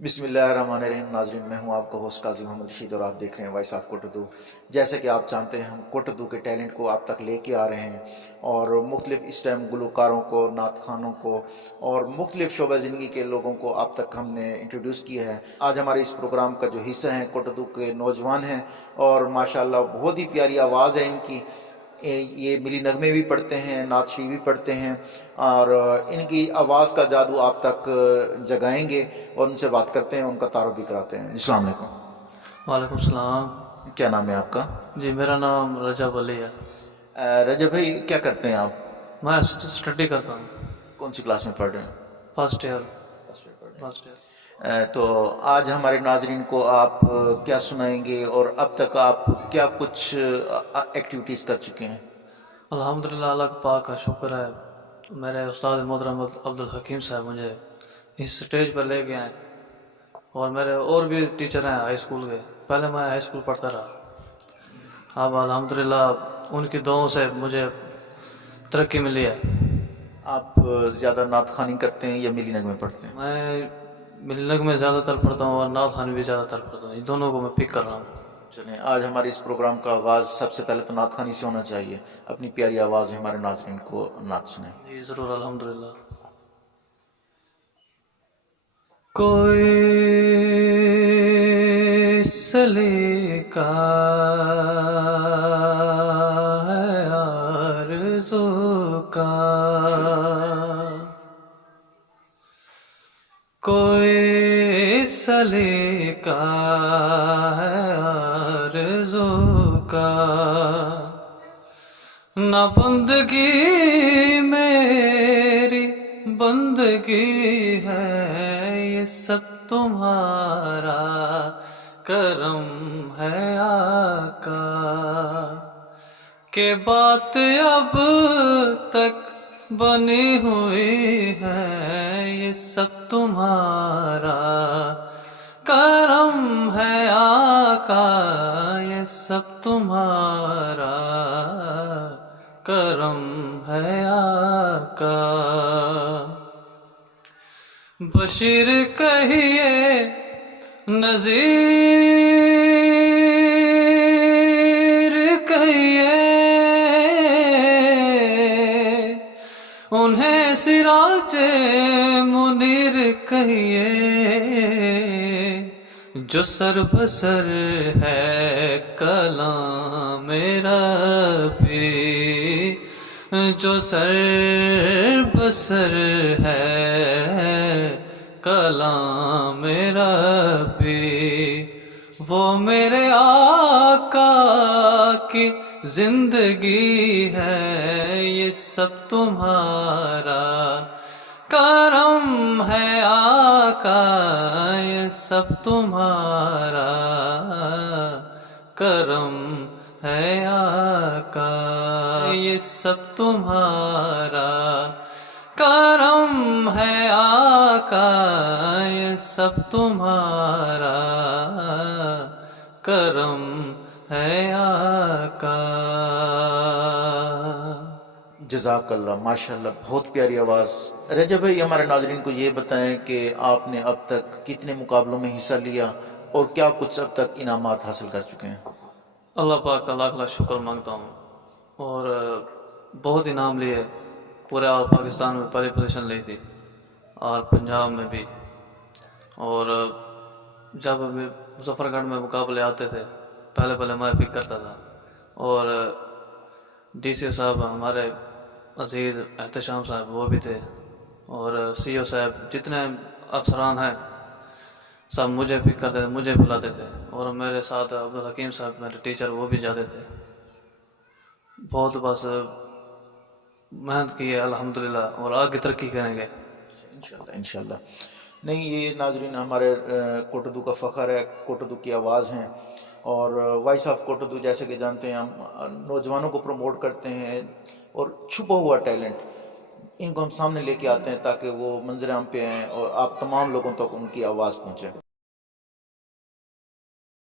बिस्मिल्लाहिर्रहमानिर्रहीम। नाज़रीन, मैं हूं आपका होस्ट काजी मोहम्मद रशीद और आप देख रहे हैं वॉइस ऑफ कोटदू। जैसे कि आप जानते हैं, हम कोटदू के टैलेंट को आप तक लेके आ रहे हैं और मुख्तलिफ इस टाइम गुलकारों को, नात खानों को और मुख्तलिफ शोबा ज़िंदगी के लोगों को आप तक हमने इंट्रोड्यूस किया है। आज हमारे इस प्रोग्राम का जो हिस्सा है, कोटदू के नौजवान हैं और माशाल्लाह बहुत ही प्यारी आवाज़ है इनकी। ये मिली नगमे भी पढ़ते हैं, नात शी भी पढ़ते हैं और इनकी आवाज़ का जादू आप तक जगाएंगे और उनसे बात करते हैं, उनका तारुफ भी कराते हैं। अस्सलाम वालेकुम। वालेकुम सलाम। क्या नाम है आपका? जी, मेरा नाम रजब अली है। रजब भाई, क्या करते हैं आप? मैं स्टडी करता हूँ। कौन सी क्लास में पढ़ रहे हैं? First year. फर्स्ट ईयर पढ़ रहे फर्स्ट ईयर। हैं। तो आज हमारे नाजरीन को आप क्या सुनाएंगे और अब तक आप क्या कुछ एक्टिविटीज़ कर चुके हैं? अल्हम्दुलिल्लाह, अल्लाह पाक का शुक्र है, मेरे उस्ताद मोहतरम अब्दुल हकीम साहब मुझे इस स्टेज पर ले गए हैं। और मेरे और भी टीचर हैं हाई स्कूल के। पहले मैं हाई स्कूल पढ़ता रहा, अब अल्हम्दुलिल्लाह उनकी दुआओं से मुझे तरक्की मिली है। आप ज़्यादा नात खानी करते हैं या मिली नगमे पढ़ते हैं? मैं मिलनग में ज़्यादातर पढ़ता हूँ और नात खानी भी ज़्यादातर पढ़ता हूँ। इन दोनों को मैं पिक कर रहा हूँ। चलें, आज हमारे इस प्रोग्राम का आगाज़ सबसे पहले तो नात खानी से होना चाहिए। अपनी प्यारी आवाज़ में हमारे नाज़रीन को नात सुने। जी ज़रूर। अल्हम्दुलिल्लाह। कोई सलीका है आरज़ू का, कोई सलीका है आरज़ू का, न बंदगी मेरी बंदगी है, ये सब तुम्हारा करम है आका। के बात अब तक बनी हुई है, ये सब तुम्हारा करम है आका, ये सब तुम्हारा करम है आका। बशीर कहिए नज़ीर कहिए, उन्हें सिराजे मुनीर कहिए, जो सर बसर है कलाम मेरा भी, जो सर बसर है कलाम मेरा भी, वो मेरे आका की जिंदगी है, ये सब तुम्हारा करम है आका, ये सब तुम्हारा करम है आका, ये सब तुम्हारा करम है आका, ये सब तुम्हारा करम है आका। जज़ाकल्लाह, माशाल्लाह, बहुत प्यारी आवाज़। रजब भाई, हमारे नाजरीन को ये बताएं कि आपने अब तक कितने मुकाबलों में हिस्सा लिया और क्या कुछ अब तक इनामात हासिल कर चुके हैं? अल्लाह पाक का लाख लाख शुक्र मांगता हूँ और बहुत इनाम लिए। पूरे पाकिस्तान में पहली पोजीशन ली थी और पंजाब में भी। और जब भी मुजफ्फरगढ़ में मुकाबले आते थे, पहले पहले मैं पिक करता था। और डीसी साहब हमारे अजीज़ एहतशाम साहब वो भी थे, और सीओ साहब, जितने अफसरान हैं सब मुझे पिक करते थे, मुझे बुलाते थे। और मेरे साथ अब्दुल हकीम साहब मेरे टीचर वो भी जाते थे। बहुत बस मेहनत की है अल्हम्दुलिल्लाह, और आगे तरक्की करेंगे इंशाल्लाह इंशाल्लाह। नहीं, ये नाजरीन हमारे कोटदू का फ़ख्र है, कोटदू की आवाज़ हैं और वॉइस ऑफ कोटदू जैसे कि जानते हैं हम नौजवानों को प्रमोट करते हैं और छुपा हुआ टैलेंट इनको हम सामने लेके आते हैं ताकि वो मंजर आम पे आएँ और आप तमाम लोगों तक उनकी आवाज़ पहुँचे।